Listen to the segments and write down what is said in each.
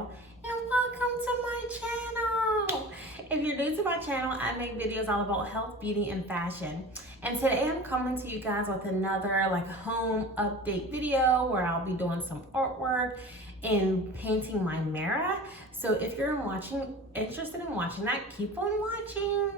girl, and welcome to my channel. If you're new to my channel, I make videos all about health, beauty, and fashion. And today I'm coming to you guys with another home update video where I'll be doing some artwork and painting my mirror. So if you're interested in watching that, keep on watching.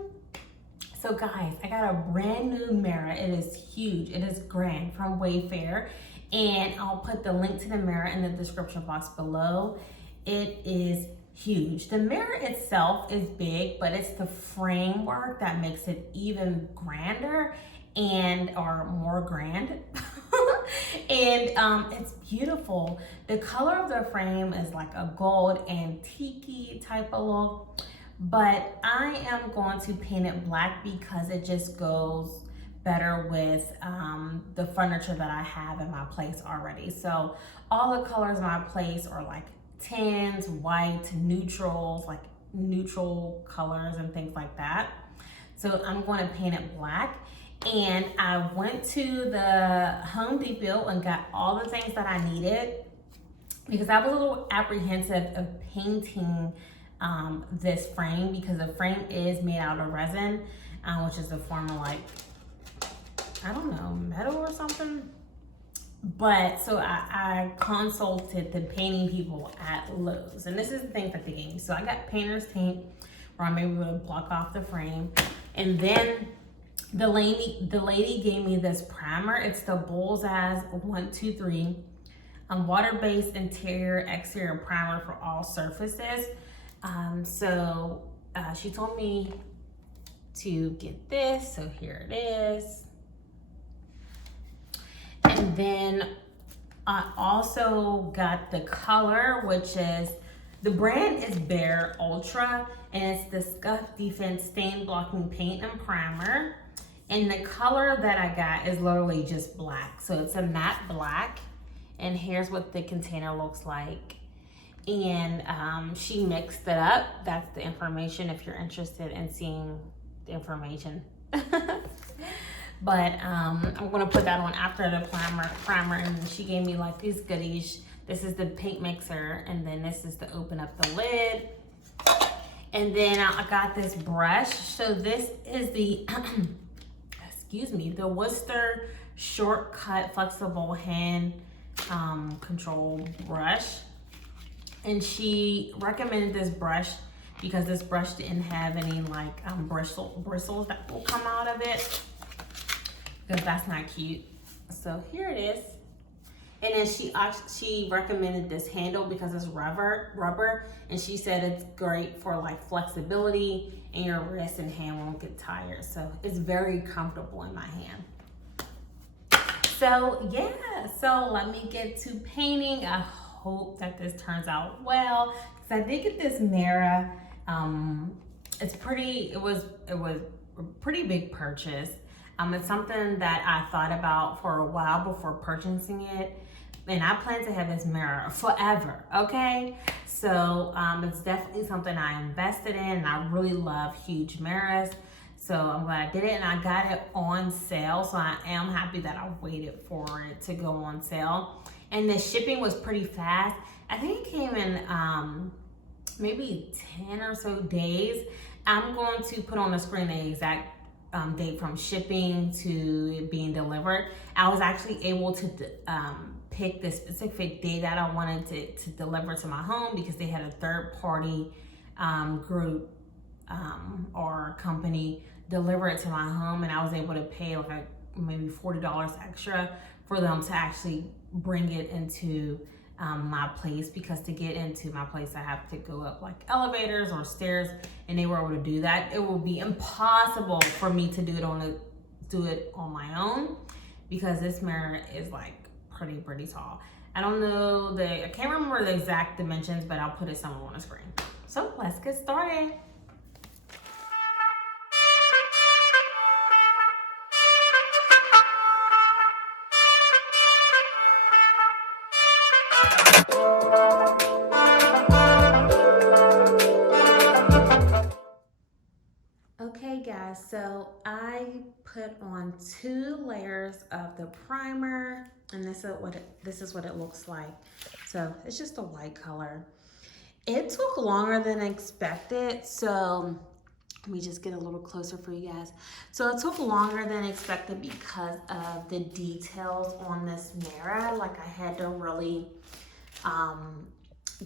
So guys, I got a brand new mirror. It is huge. It is grand from Wayfair. And I'll put the link to the mirror in the description box below. It is huge. The mirror itself is big, but it's the framework that makes it even grander or more grand. And it's beautiful. The color of the frame is like a gold antique type of look, but I am going to paint it black because it just goes better with the furniture that I have in my place already. So all the colors in my place are like tans, white, neutrals, like neutral colors and things like that. So I'm going to paint it black. And I went to the Home Depot and got all the things that I needed because I was a little apprehensive of painting this frame because the frame is made out of resin, which is a form of I don't know, metal or something. But so I consulted the painting people at Lowe's, and this is the things that they gave me. So I got painter's tape where I'm able to block off the frame, and then the lady gave me this primer. It's the Bullseye 123 water-based interior exterior primer for all surfaces. She told me to get this, so here it is. And then I also got the color, which is, the brand is Bare Ultra, and it's the Scuff Defense Stain Blocking Paint and Primer. And the color that I got is literally just black. So it's a matte black, and here's what the container looks like. And she mixed it up. That's the information if you're interested in seeing the information. But I'm gonna put that on after the primer, and she gave me these goodies. This is the paint mixer, and then this is to open up the lid. And then I got this brush. So this is the, the Worcester Shortcut Flexible Hand Control Brush. And she recommended this brush because this brush didn't have any bristles that will come out of it, because that's not cute. So here it is. And then she recommended this handle because it's rubber, and she said it's great for flexibility, and your wrist and hand won't get tired. So it's very comfortable in my hand. So yeah, so let me get to painting. I hope that this turns out well, because I did get this mirror. It was a pretty big purchase. It's something that I thought about for a while before purchasing it, and I plan to have this mirror forever, okay? So it's definitely something I invested in, and I really love huge mirrors. So I'm glad I did it, and I got it on sale, so I am happy that I waited for it to go on sale. And the shipping was pretty fast. I think it came in maybe 10 or so days. I'm going to put on the screen the exact date from shipping to it being delivered. I was actually able to pick the specific day that I wanted to deliver to my home, because they had a third party group or company deliver it to my home, and I was able to pay maybe $40 extra for them to actually bring it into my place, because to get into my place I have to go up elevators or stairs, and they were able to do that. It will be impossible for me to do it on my own, because this mirror is pretty tall. I don't know I can't remember the exact dimensions, but I'll put it somewhere on the screen. So let's get started. Okay guys, so I put on 2 layers of the primer, and this is what it looks like. So it's just a white color. It took longer than expected, so let me just get a little closer for you guys. So it took longer than expected because of the details on this mirror. Like I had to really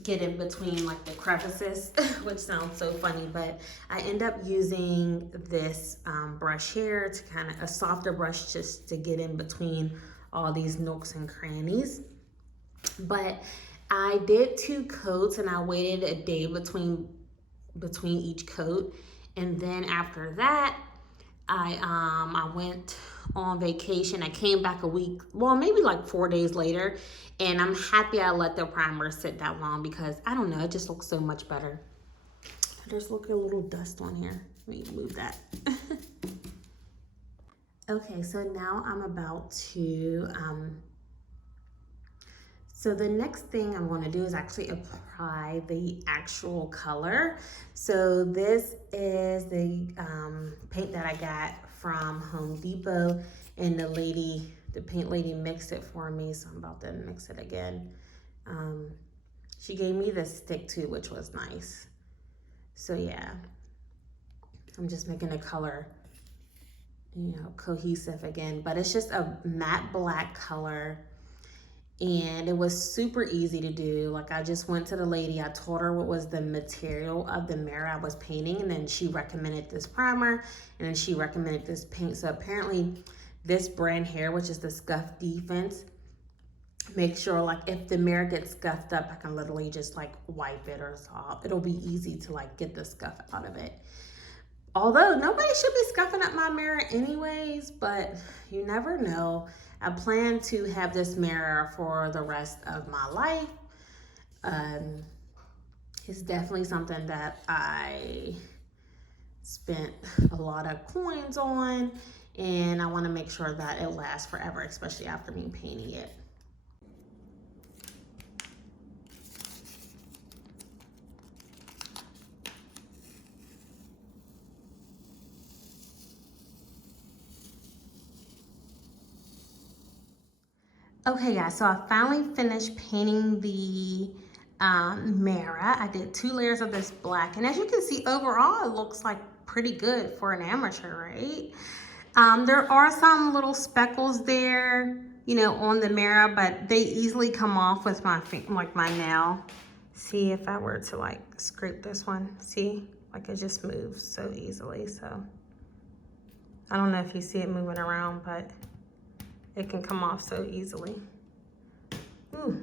get in between like the crevices, which sounds so funny, but I end up using this brush here to kind of, a softer brush just to get in between all these nooks and crannies. But I did 2 coats and I waited a day between each coat. And then after that, I went on vacation. I came back a week, well, maybe like 4 days later, and I'm happy I let the primer sit that long because I don't know, it just looks so much better. There's looking a little dust on here. Let me move that. Okay, so now I'm about to, so the next thing I'm going to do is actually apply the actual color. So this is the paint that I got from Home Depot, and the paint lady mixed it for me, so I'm about to mix it again. She gave me the stick too, which was nice. So yeah, I'm just making the color, you know, cohesive again, but it's just a matte black color. And it was super easy to do. Like I just went to the lady, I told her what was the material of the mirror I was painting, and then she recommended this primer, and then she recommended this paint. So apparently this brand here, which is the Scuff Defense, make sure like if the mirror gets scuffed up, I can literally just like wipe it or solve. It'll be easy to like get the scuff out of it. Although nobody should be scuffing up my mirror anyways, but you never know. I plan to have this mirror for the rest of my life. It's definitely something that I spent a lot of coins on, and I want to make sure that it lasts forever, especially after me painting it. Okay guys, so I finally finished painting the mirror. I did 2 layers of this black, and as you can see, overall it looks like pretty good for an amateur, right? There are some little speckles there, you know, on the mirror, but they easily come off with my nail. See, if I were to like scrape this one, see, like it just moves so easily. So I don't know if you see it moving around, but it can come off so easily. Ooh.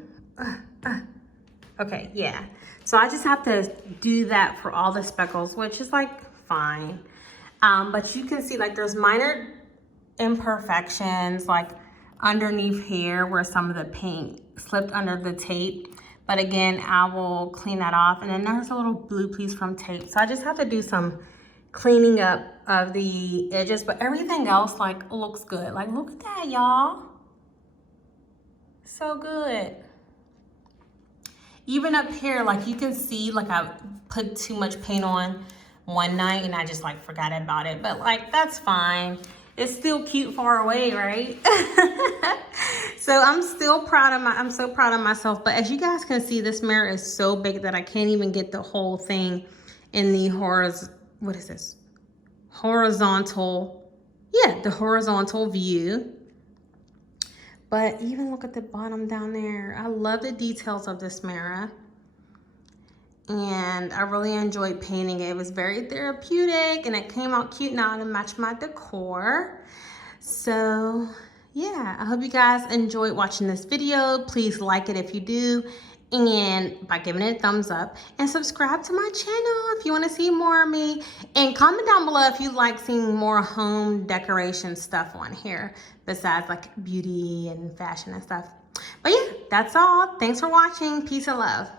Okay, yeah. So I just have to do that for all the speckles, which is like fine. But you can see like there's minor imperfections like underneath here where some of the paint slipped under the tape. But again, I will clean that off. And then there's a little blue piece from tape. So I just have to do some cleaning up of the edges, but everything else like looks good. Like look at that, y'all. So good. Even up here, like you can see, like I put too much paint on one night and I just like forgot about it, but like that's fine. It's still cute far away, right? So I'm still proud of I'm so proud of myself. But as you guys can see, this mirror is so big that I can't even get the whole thing in the what is this? Horizontal. Yeah, the horizontal view. But even look at the bottom down there. I love the details of this mirror. And I really enjoyed painting it. It was very therapeutic and it came out cute now to match my decor. So yeah, I hope you guys enjoyed watching this video. Please like it if you do, and by giving it a thumbs up, and subscribe to my channel if you want to see more of me, and comment down below if you like seeing more home decoration stuff on here besides like beauty and fashion and stuff. But yeah, that's all. Thanks for watching. Peace and love.